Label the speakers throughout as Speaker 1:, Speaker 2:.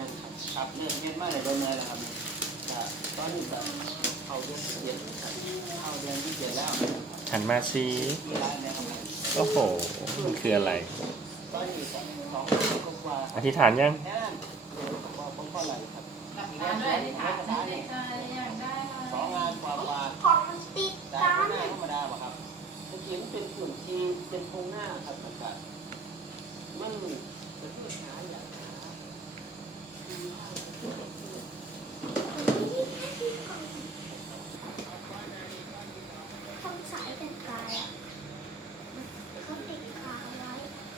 Speaker 1: ครับเรื่องเฮ็ดมาได้โดนเลยแล้วครับก็ตอนนี้ก็เข้าเดือนที่7เข้าเดือนที่7แล้ว
Speaker 2: หันมาสิ
Speaker 1: มีร้านเนี่ยครับ
Speaker 2: โอ้โหมันคืออะไร
Speaker 1: ตอนนี้2 ปีกว่า
Speaker 2: อธิษฐานยัง
Speaker 1: แค่นั้นผมก็อะไรครับ
Speaker 3: หลับตาด้วยอธิษฐานได้อยากได้
Speaker 1: 2 งานกว่า
Speaker 4: ของมันติด
Speaker 1: แต่
Speaker 4: กัน
Speaker 1: ไม่ธรรมดาป่ะครับเมื่อกี้มันเป็นกลุ่มที่เป็นโครงหน้าครับมันก็มันจะพูดหาอย่างหา
Speaker 4: ทำสายเป็นกายอ่ะเขาติดขาไว้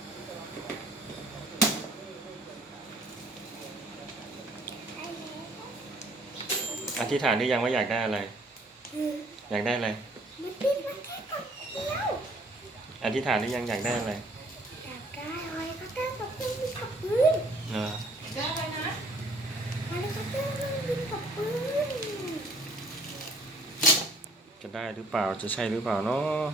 Speaker 2: อธิษฐานได้ยังว่าอยากได้อะไร อยากได้อะไร
Speaker 4: มันติดมันแค่กับเดียว
Speaker 2: อธิษฐานได้ยังอยากได้อะไร
Speaker 4: อยากได้อะไรก็ได้กับเพื่อนมีกับพื้น
Speaker 3: ได้เลยนะ
Speaker 4: อะไรก็ได้มีกับพื้น
Speaker 2: จะได้หรือเปล่า จะใช่หรือเปล่าเนาะ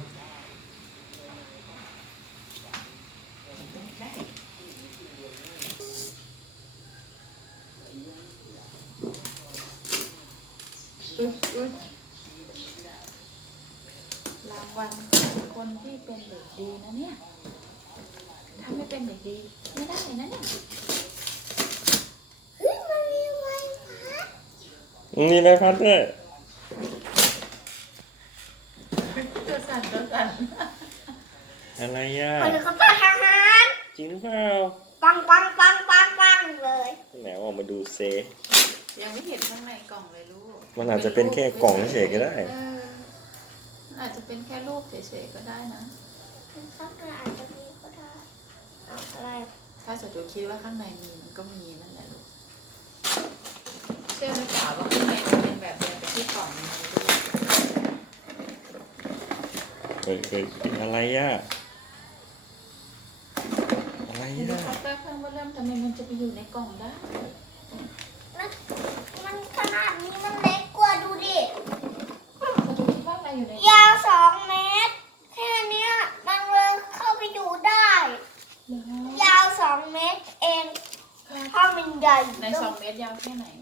Speaker 3: รางวัลคนที่เป็นเด็กดีนะเนี่ยถ้าไม่เป็นเด็กดีไม่ได้นะเนี่ย
Speaker 4: เฮ้ยมันมีไวพัด
Speaker 2: มีใบพัดด้วย
Speaker 3: ตัวสั่น
Speaker 2: อะไรอ่ะ
Speaker 4: มันเขาต้องทหาร
Speaker 2: จริงหรือเปล่า
Speaker 4: ปังปังปังปังปังเลย
Speaker 2: ไหนออกมาดูเซ
Speaker 3: ยังไม่เห็นข้างในกล่องเลยลูก
Speaker 2: มันอาจจะเป็นแค่กล่องเฉยๆก็ได้
Speaker 3: อาจจะเป็นแค่รูปเฉยๆก็ได้นะ
Speaker 4: มันสักอาจจะมีก็ได้เอาอะไร
Speaker 3: ถ้าสจูคิดว่าข้างในมีมันก็มีนั่นแหละลูกเชื่อหรือเปล่าว่าข้างในมันเป็นแบบเดียวกับที่กล่องมีด้วย
Speaker 2: เฮ้ยอะไรอ่ะ อะไร
Speaker 3: เฮลิ
Speaker 2: อ่ะ
Speaker 3: คอปเตอร์เครื่องเริ่มทำไมมันจะไปอยู่ในกล่องได้
Speaker 4: มันขนาดนี้มันเล็กกว่าดูดิ
Speaker 3: สจูคิดว่าอะไรอยู่ใน
Speaker 4: ยาว2 เมตร แค่เนี้ยมันเลยเข้าไปอยู่ได้ ยาว2 เมตรเองถ้ามันใหญ่
Speaker 3: ใน2 เมตรยาวแค่ไหน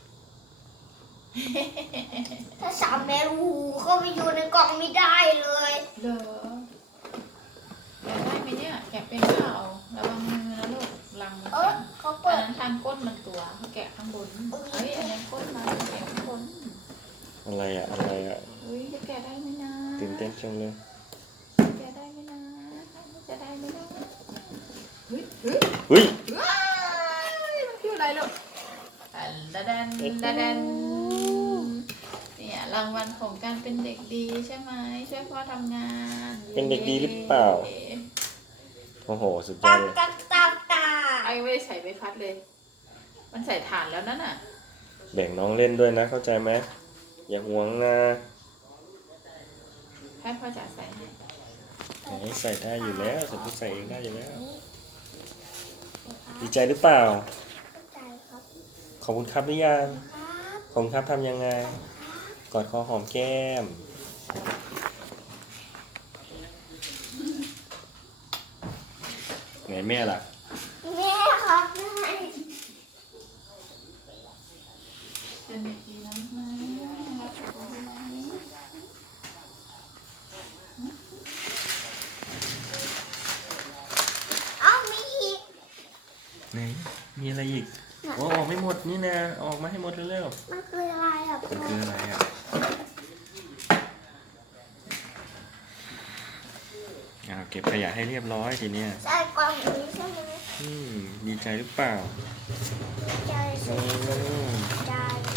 Speaker 4: ถ้า3 เมตรโอ้โหเข้าไปอยู่ในกล่องไม่ได้เลย
Speaker 3: เหรอแกะได้ไหมเนี่ยแกะเป็นเปล่าระวังมือนะลูกลังมัน
Speaker 4: เอ
Speaker 3: แข็
Speaker 4: อง เขา
Speaker 3: อั
Speaker 4: เปิ
Speaker 3: น
Speaker 4: ด
Speaker 3: นั้นทานก้นมันตัวเขาแกะข้างบนเฮ้ยอันนั้นก้นมันแกะข้างบน
Speaker 2: อะไรอ่ะ อะไรอ่ะ
Speaker 3: เฮ้ยจะแกะได้ไหมนะ
Speaker 2: ตื่นเต้นจังเลย
Speaker 3: แกะได้ไหมนะจะได้ไหมนะเฮ้ยเฮ้ย
Speaker 2: เฮ้ย
Speaker 3: ว้ายมันคืออะไรลูกดาดันดาดันเนี่ยรางวัลของการเป็นเด็กดีใช่ไหมช่วยพ่อทำงาน
Speaker 2: เป็นเด็กดีหรือเปล่า โอ้โห สุดยอ
Speaker 4: ตั
Speaker 2: ด
Speaker 4: ก
Speaker 2: เลย
Speaker 4: ตักตักตา
Speaker 3: ไอ้ไม่ได้ใส่ใบพัดเลย มันใส่ถ่านแล้วนั่นน่ะ
Speaker 2: แบ่งน้องเล่นด้วยนะ เข้าใจไหม อย่าห่วงนะ
Speaker 3: ให้พ่อจ๋าใส่ให้
Speaker 2: ไหนใส่ได้อยู่แล้วใส่ใส่เองได้อยู่แล้ว ดีใจหรือเปล่า
Speaker 4: เข้าใจครับ
Speaker 2: ขอบคุณครับหรือยัง
Speaker 4: ครับ
Speaker 2: ขอบคุณครับทำยังไง กอดคอหอมแก้ม ไงแม่ล่ะ
Speaker 4: แม่ครับแม่
Speaker 3: เป็นเด็กดีนะรักษาตัวไหม
Speaker 4: เอ้ามีอีก
Speaker 2: ไหน มีอะไรอีก โอ้ออกไม่หมดนี่นะ ออกมาให้หมดเร็ว
Speaker 4: มันคืออะไรอ่ะ
Speaker 2: ๆมันคืออะไรอ่ะเก็บขยะให้เรียบร้อยทีเนี้ย
Speaker 4: ใส่กล่องนี้ใช่ไหม
Speaker 2: ดีใจหรือเปล่า
Speaker 4: ใจ
Speaker 2: โอ้
Speaker 4: ใจ